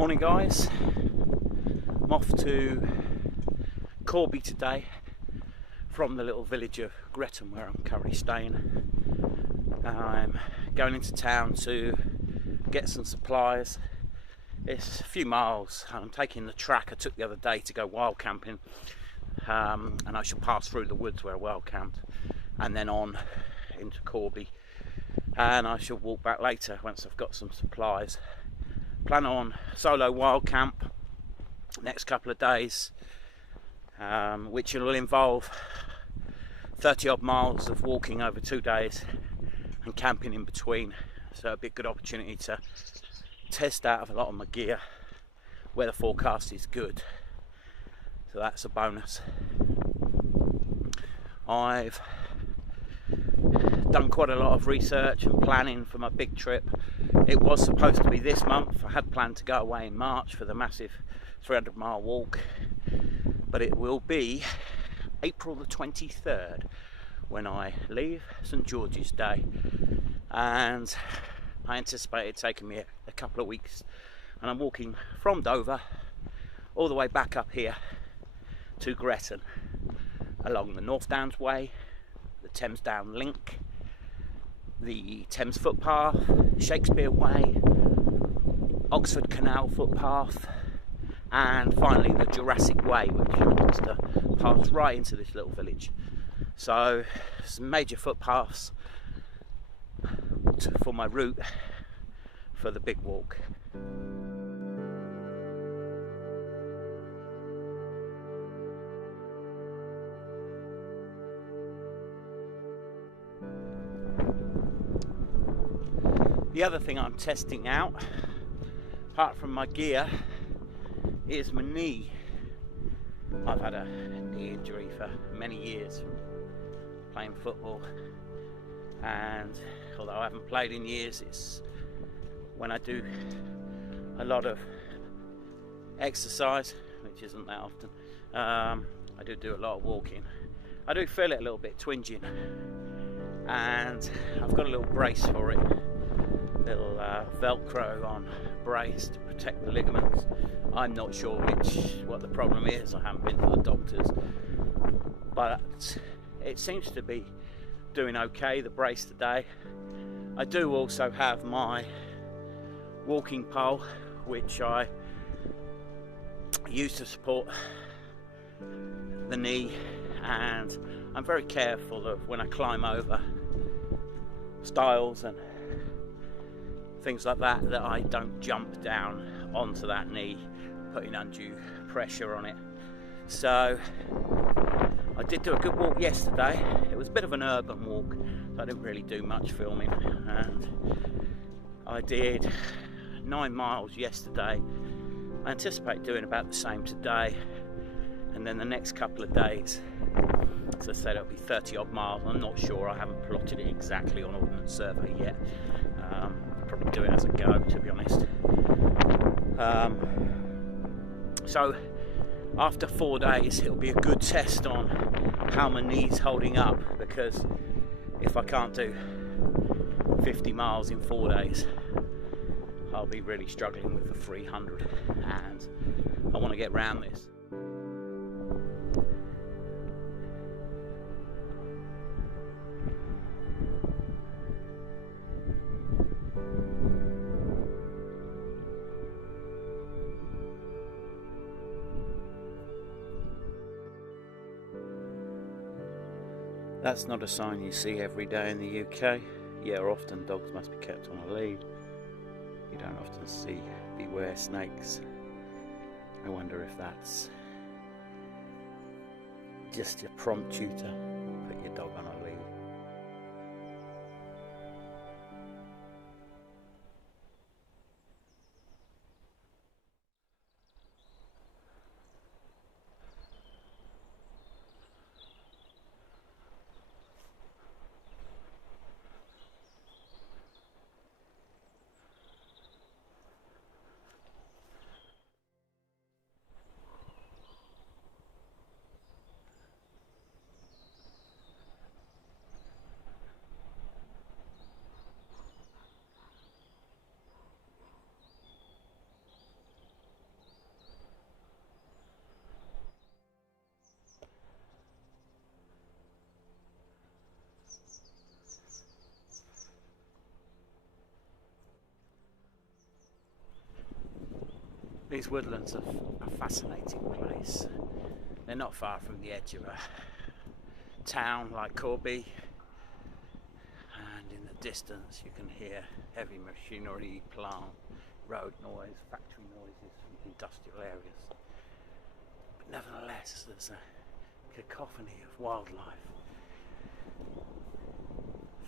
Morning guys, I'm off to Corby today from the little village of Gretton where I'm currently staying. I'm going into town to get some supplies. It's a few miles. I'm taking the track I took the other day to go wild camping, and I shall pass through the woods where I wild camped and then on into Corby, and I shall walk back later once I've got some supplies. Plan on solo wild camp next couple of days, which will involve 30 odd miles of walking over 2 days and camping in between. So it'll be a good opportunity to test out a lot of my gear. Weather forecast is good, so that's a bonus. I've done quite a lot of research and planning for my big trip. It was supposed to be this month. I had planned to go away in March for the massive 300-mile walk, but it will be April the 23rd when I leave, St George's Day, and I anticipate it taking me a couple of weeks, and I'm walking from Dover all the way back up here to Gretton along the North Downs Way, the Thames Down Link, the Thames footpath, Shakespeare Way, Oxford Canal footpath, and finally the Jurassic Way, which happens to pass right into this little village. So some major footpaths for my route for the big walk. The other thing I'm testing out, apart from my gear, is my knee. I've had a knee injury for many years from playing football, and although I haven't played in years, it's when I do a lot of exercise, which isn't that often. I do a lot of walking. I do feel it a little bit twinging, and I've got a little brace for it. Little velcro on brace to protect the ligaments. I'm not sure what the problem is. I haven't been to the doctors, but it seems to be doing okay, the brace today. I do also have my walking pole, which I use to support the knee, and I'm very careful of when I climb over stiles and things like that I don't jump down onto that knee, putting undue pressure on it. So I did do a good walk yesterday. It was a bit of an urban walk, so I didn't really do much filming, and I did 9 miles yesterday. I anticipate doing about the same today, and then the next couple of days, as I said, it'll be 30 odd miles. I'm not sure, I haven't plotted it exactly on Ordnance Survey yet. Probably do it as I go, to be honest. So after 4 days, it'll be a good test on how my knee's holding up, because if I can't do 50 miles in 4 days, I'll be really struggling with the 300, and I want to get round this. That's not a sign you see every day in the UK. Yeah, often dogs must be kept on a lead. You don't often see beware snakes. I wonder if that's just to prompt you to put your dog on a lead. These woodlands are a fascinating place. They're not far from the edge of a town like Corby, and in the distance you can hear heavy machinery, plant, road noise, factory noises from industrial areas. But nevertheless, there's a cacophony of wildlife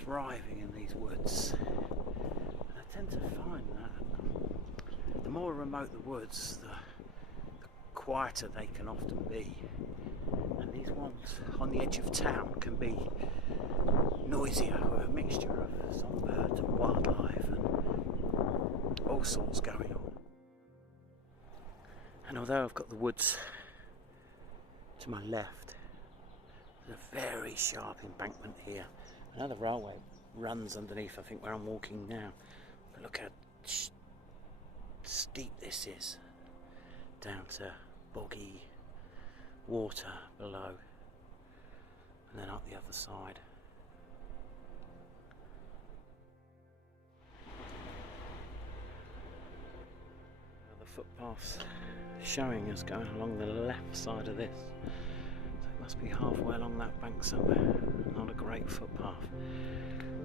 thriving in these woods. And I tend to find that the more remote the woods, the quieter they can often be. And these ones on the edge of town can be noisier, with a mixture of songbirds and wildlife and all sorts going on. And although I've got the woods to my left, there's a very sharp embankment here. Another railway runs underneath, I think, where I'm walking now. But look how steep this is, down to boggy water below, and then up the other side. The footpath's showing us going along the left side of this, so it must be halfway along that bank somewhere. Not a great footpath,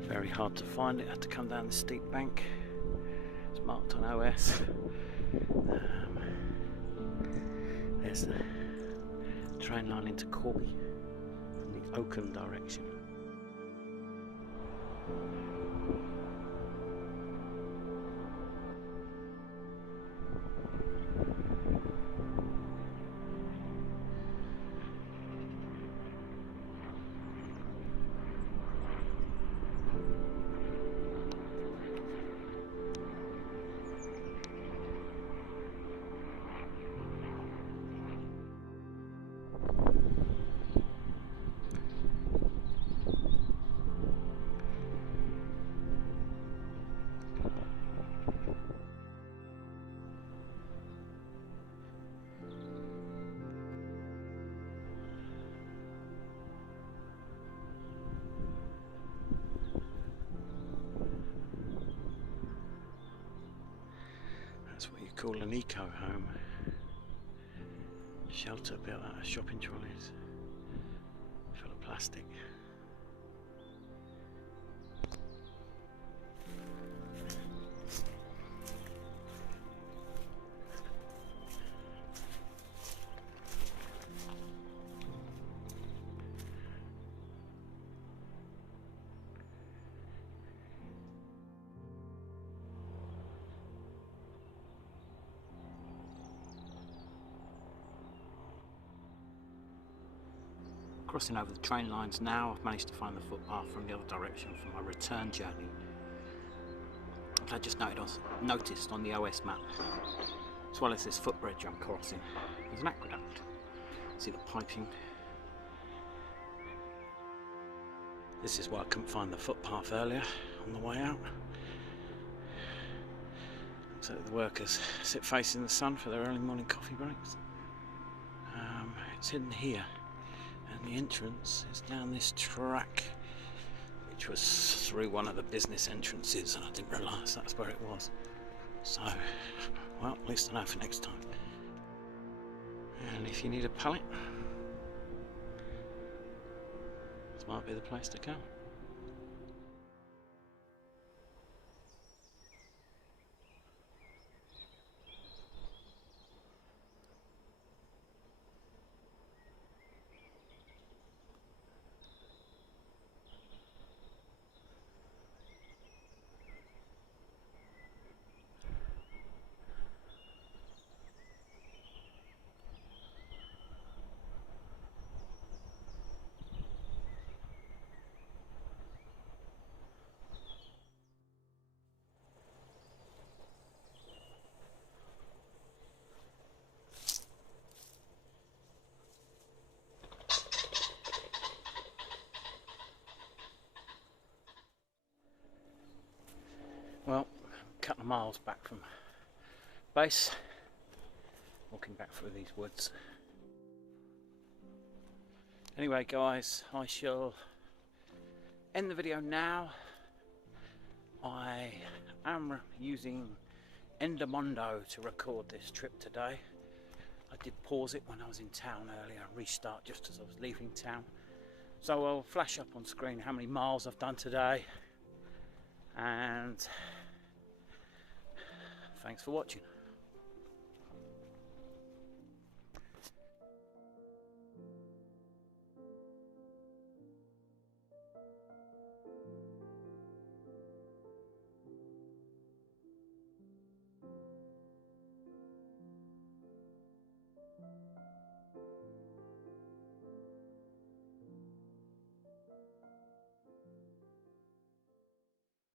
very hard to find it. Had to come down the steep bank. It's marked on OS. There's the train line into Corby from the Oakham direction. That's what you call an eco-home. Shelter built out of shopping trolleys, full of plastic. Crossing over the train lines now, I've managed to find the footpath from the other direction for my return journey. I just noticed on the OS map, as well as this footbridge I'm crossing, there's an aqueduct. See the piping? This is why I couldn't find the footpath earlier on the way out. Looks like the workers sit facing the sun for their early morning coffee breaks. It's hidden here. And the entrance is down this track, which was through one of the business entrances, and I didn't realise that's where it was. So, well, at least I know for next time. And if you need a pallet, this might be the place to go. Well, a couple of miles back from base, walking back through these woods. Anyway guys, I shall end the video now. I am using endomondo to record this trip today. I did pause it when I was in town earlier and restart just as I was leaving town. So I'll flash up on screen how many miles I've done today, and thanks for watching.